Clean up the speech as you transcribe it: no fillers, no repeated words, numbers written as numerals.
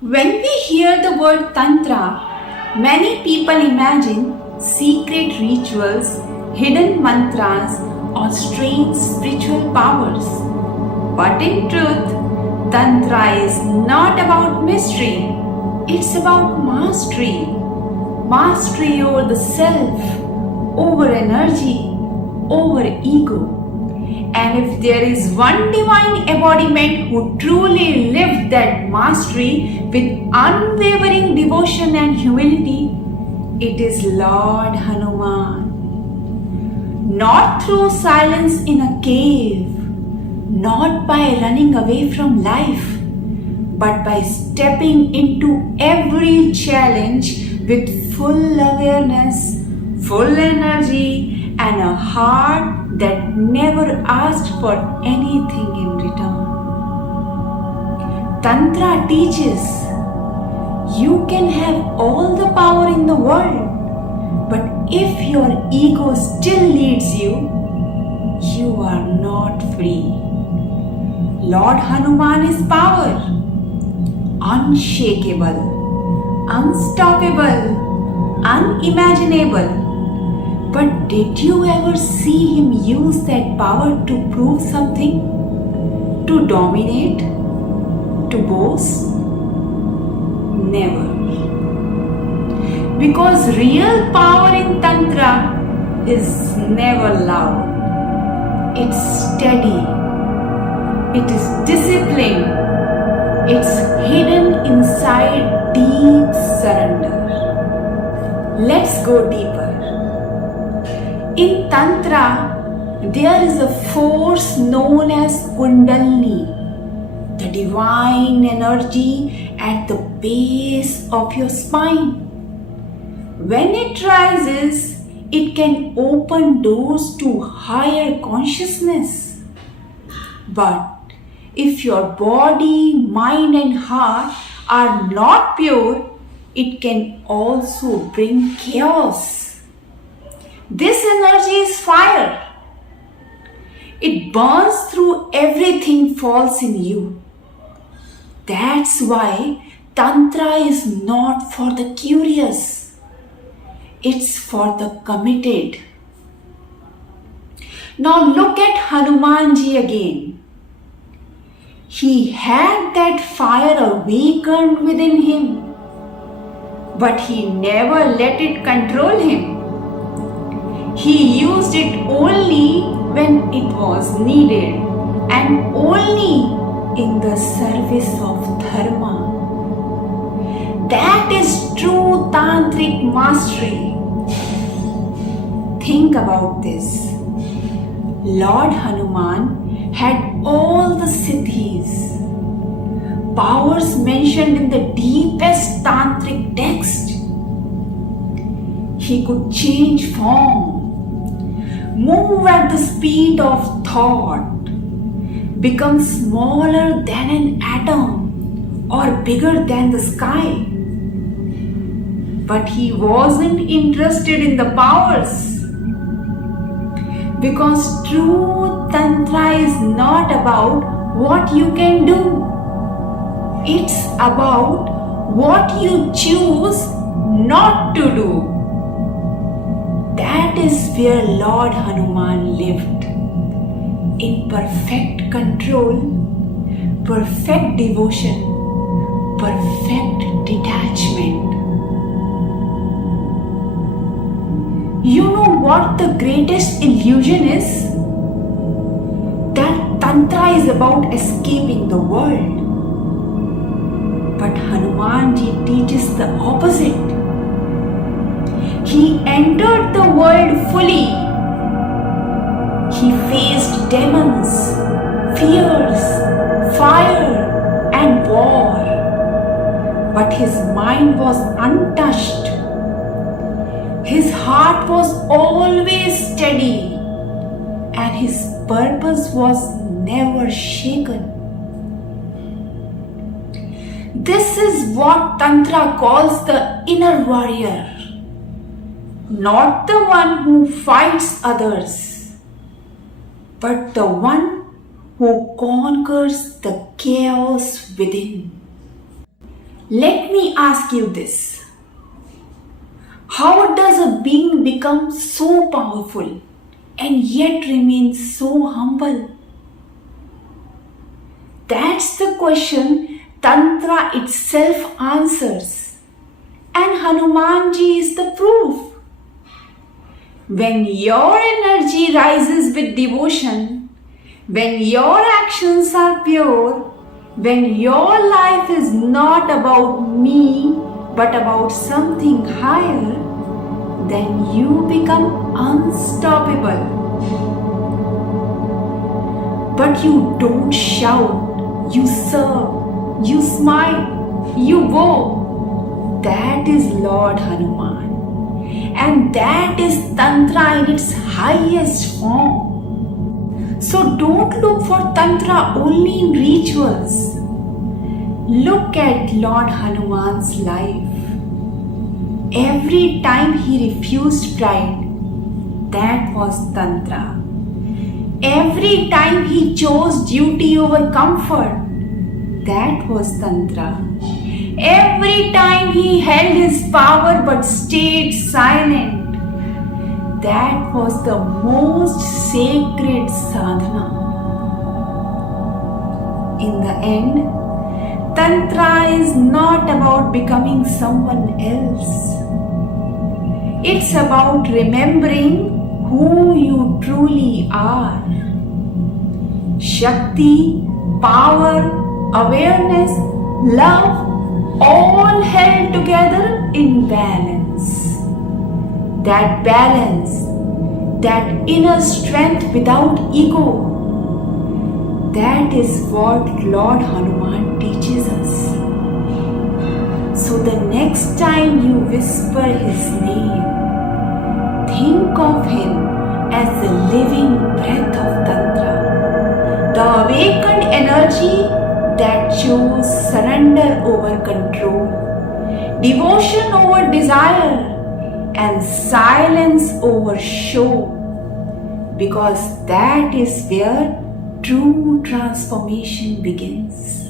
When we hear the word Tantra, many people imagine secret rituals, hidden mantras, or strange spiritual powers. But in truth, Tantra is not about mystery, it's about mastery. Mastery over the self, over energy, over ego. And if there is one divine embodiment who truly lived that mastery with unwavering devotion and humility, it is Lord Hanuman. Not through silence in a cave, not by running away from life, but by stepping into every challenge with full awareness, full energy, and a heart that never asked for anything in return. Tantra teaches you can have all the power in the world, but if your ego still leads you, you are not free. Lord Hanuman is power, unshakable, unstoppable, unimaginable. But did you ever see him use that power to prove something? To dominate? To boast? Never. Because real power in Tantra is never loud. It's steady. It is disciplined. It's hidden inside deep surrender. Let's go deeper. In Tantra, there is a force known as Kundalini, the divine energy at the base of your spine. When it rises, it can open doors to higher consciousness. But if your body, mind, and heart are not pure, it can also bring chaos. This energy is fire. It burns through everything false in you. That's why Tantra is not for the curious. It's for the committed. Now look at Hanumanji again. He had that fire awakened within him, but he never let it control him. He used it only when it was needed and only in the service of dharma. That is true tantric mastery. Think about this. Lord Hanuman had all the siddhis, powers mentioned in the deepest tantric text. He could change form, move at the speed of thought, become smaller than an atom or bigger than the sky. But he wasn't interested in the powers, because true Tantra is not about what you can do. It's about what you choose not to do. That is where Lord Hanuman lived, in perfect control, perfect devotion, perfect detachment. You know what the greatest illusion is? That Tantra is about escaping the world. But Hanumanji teaches the opposite. He entered the world fully. He faced demons, fears, fire, and war. But his mind was untouched. His heart was always steady, and his purpose was never shaken. This is what Tantra calls the inner warrior. Not the one who fights others, but the one who conquers the chaos within. Let me ask you this. How does a being become so powerful and yet remain so humble? That's the question Tantra itself answers. And Hanumanji is the proof. When your energy rises with devotion, when your actions are pure, when your life is not about me but about something higher, then you become unstoppable. But you don't shout, you serve, you smile, you bow. That is Lord Hanuman. And that is Tantra in its highest form. So don't look for Tantra only in rituals. Look at Lord Hanuman's life. Every time he refused pride, that was Tantra. Every time he chose duty over comfort, that was Tantra. Every time he held his power but stayed silent, that was the most sacred sadhana. In the end, Tantra is not about becoming someone else. It's about remembering who you truly are. Shakti, power, awareness, love, all held together in balance. That balance, that inner strength without ego, that is what Lord Hanuman teaches us. So the next time you whisper his name, think of him as the living breath of Tantra, the awakened energy that chose surrender over control, devotion over desire, and silence over show, because that is where true transformation begins.